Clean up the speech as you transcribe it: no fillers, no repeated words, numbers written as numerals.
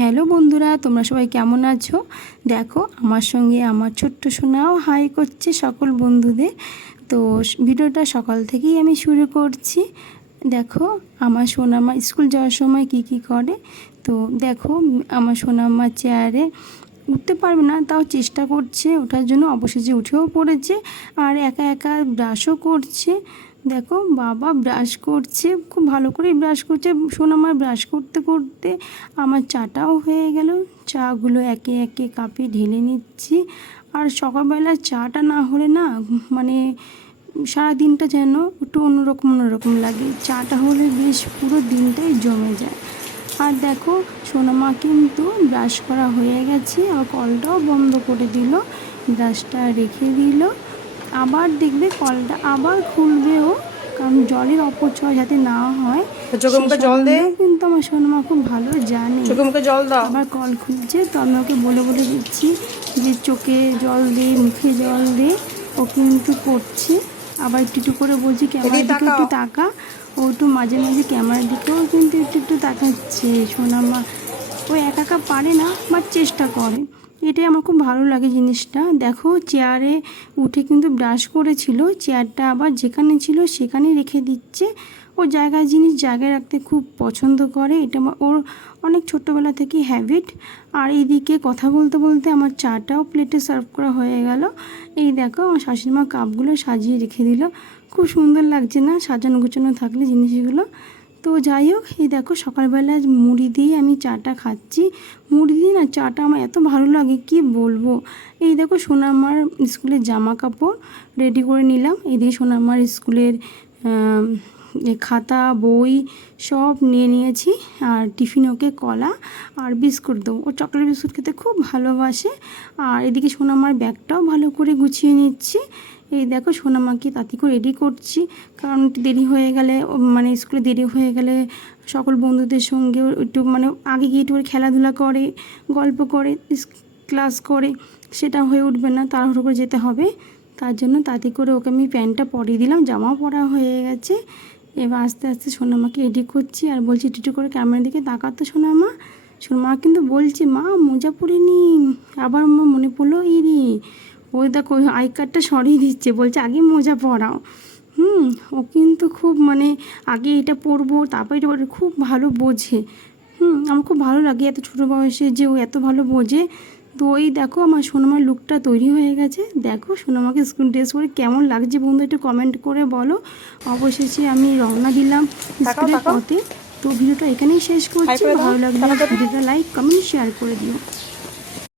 Hello বন্ধুরা, তোমরা সবাই কেমন আছো? দেখো আমার সঙ্গে আমার ছোট্ট সোনাও হাই করছে সকল বন্ধুদের। তো ভিডিওটা সকাল থেকেই আমি শুরু করছি। দেখো আমার সোনামা স্কুল যাওয়ার সময় কি করে। তো দেখো আমার সোনামা চেয়ারে উঠতে পারবে না, তাও চেষ্টা করছে ওঠার জন্য, অবশেষে উঠেও পড়েছে আর একা একা ব্রাশও করছে। দেখো বাবা ব্রাশ করছে, খুব ভালো করে ব্রাশ করছে। সোনামার ব্রাশ করতে করতে আমার চাটাও হয়ে গেল। চাগুলো একে একে কাপে ঢেলে নিচ্ছি। আর সকালবেলা চাটা না হলে না মানে সারা দিনটা যেন একটু অন্যরকম লাগে। চাটা হলে বেশ পুরো দিনটাই জমে যায়। আর দেখো সোনামা কিন্তু ব্রাশ করা হয়ে গেছে, আর কলটাও বন্ধ করে দিল, ব্রাশটা রেখে দিল। আবার দেখবে কলটা আবার খুলবেও, কারণ জলের অপচয় যাতে না হয়। চোখে মুখে জল দে, কিন্তু আমার সোনামা খুব ভালো জানে। চোখে মুখে জল দাও। আবার কল খুলছে, তো আমি ওকে বলে দিচ্ছি যে চোখে জল দে, মুখে জল দে। ও কিন্তু করছে। আবার একটু করে বলছি ক্যামেরার দিকে একটু তাকা। ও একটু মাঝে মাঝে ক্যামেরার দিকেও কিন্তু একটু তাকাচ্ছে। সোনামা ও একা পারে না, বাট চেষ্টা করে। এটাই আমার খুব ভালো লাগে জিনিসটা। দেখো চেয়ারে উঠে কিন্তু ব্রাশ করেছিল, চেয়ারটা আবার যেখানে ছিল সেখানেই রেখে দিচ্ছে। ও জিনিস জায়গায় রাখতে খুব পছন্দ করে, এটা ওর অনেক ছোট্টবেলা থেকেই হ্যাবিট। আর এইদিকে কথা বলতে বলতে আমার চাটাও প্লেটে সার্ভ করা হয়ে গেল। এই দেখো আমার শাশুড়িমা কাপগুলো সাজিয়ে রেখে দিল। খুব সুন্দর লাগছে না সাজানো গুছানো থাকলে জিনিসগুলো? তো যাই হোক, এই দেখো সকালবেলা মুড়ি দিয়ে আমি চাটা খাচ্ছি। মুড়ি দিয়ে না চাটা আমার এত ভালো লাগে কি বলবো। এই দেখো সোনামার স্কুলের জামা কাপড় রেডি করে নিলাম। এদিকে সোনামার স্কুলের খাতা বই সব নিয়ে নিয়েছি। আর টিফিনে ওকে কলা আর বিস্কুট দেবো, ও চকলেট বিস্কুট খেতে খুব ভালোবাসে। আর এদিকে সোনামার ব্যাগটাও ভালো করে গুছিয়ে নিচ্ছি। এই দেখো সোনামাকে তাঁতি করে রেডি করছি, কারণ দেরি হয়ে গেলে মানে স্কুলে দেরি হয়ে গেলে সকল বন্ধুদের সঙ্গে একটু মানে আগে গিয়ে একটু খেলাধুলা করে, গল্প করে, ক্লাস করে, সেটা হয়ে উঠবে না, তাড়াহুড়ো করে যেতে হবে। তার জন্য তাঁতি করে ওকে আমি প্যান্টটা পরিয়ে দিলাম, জামাও পরা হয়ে গেছে। এবার আস্তে আস্তে সোনামাকে রেডি করছি আর বলছি একটু করে ক্যামেরার দিকে তাকাতো সোনামা। সোনামা কিন্তু বলছে মা মোজা পরিনি। আবার আমার মনে পড়লো ইরি, ওই দেখো ওই আই কার্ডটা সরিয়ে দিচ্ছে, বলছে আগে মোজা পরাও। ও কিন্তু খুব মানে আগে এটা পরবো তারপর এটা খুব ভালো বোঝে। আমার খুব ভালো লাগে এত ছোটো বয়সে যে ও এত ভালো বোঝে। তো ওই দেখো আমার সোনামার লুকটা তৈরি হয়ে গেছে। দেখো সোনামাকে স্কুল ড্রেস পরে কেমন লাগছে বন্ধু একটু কমেন্ট করে বলো। অবশেষে আমি রওনা দিলাম স্কুলের পথে। তো ভিডিওটা এখানেই শেষ করছি। ভালো লাগলে ভিডিওটা লাইক কমেন্ট শেয়ার করে দিও।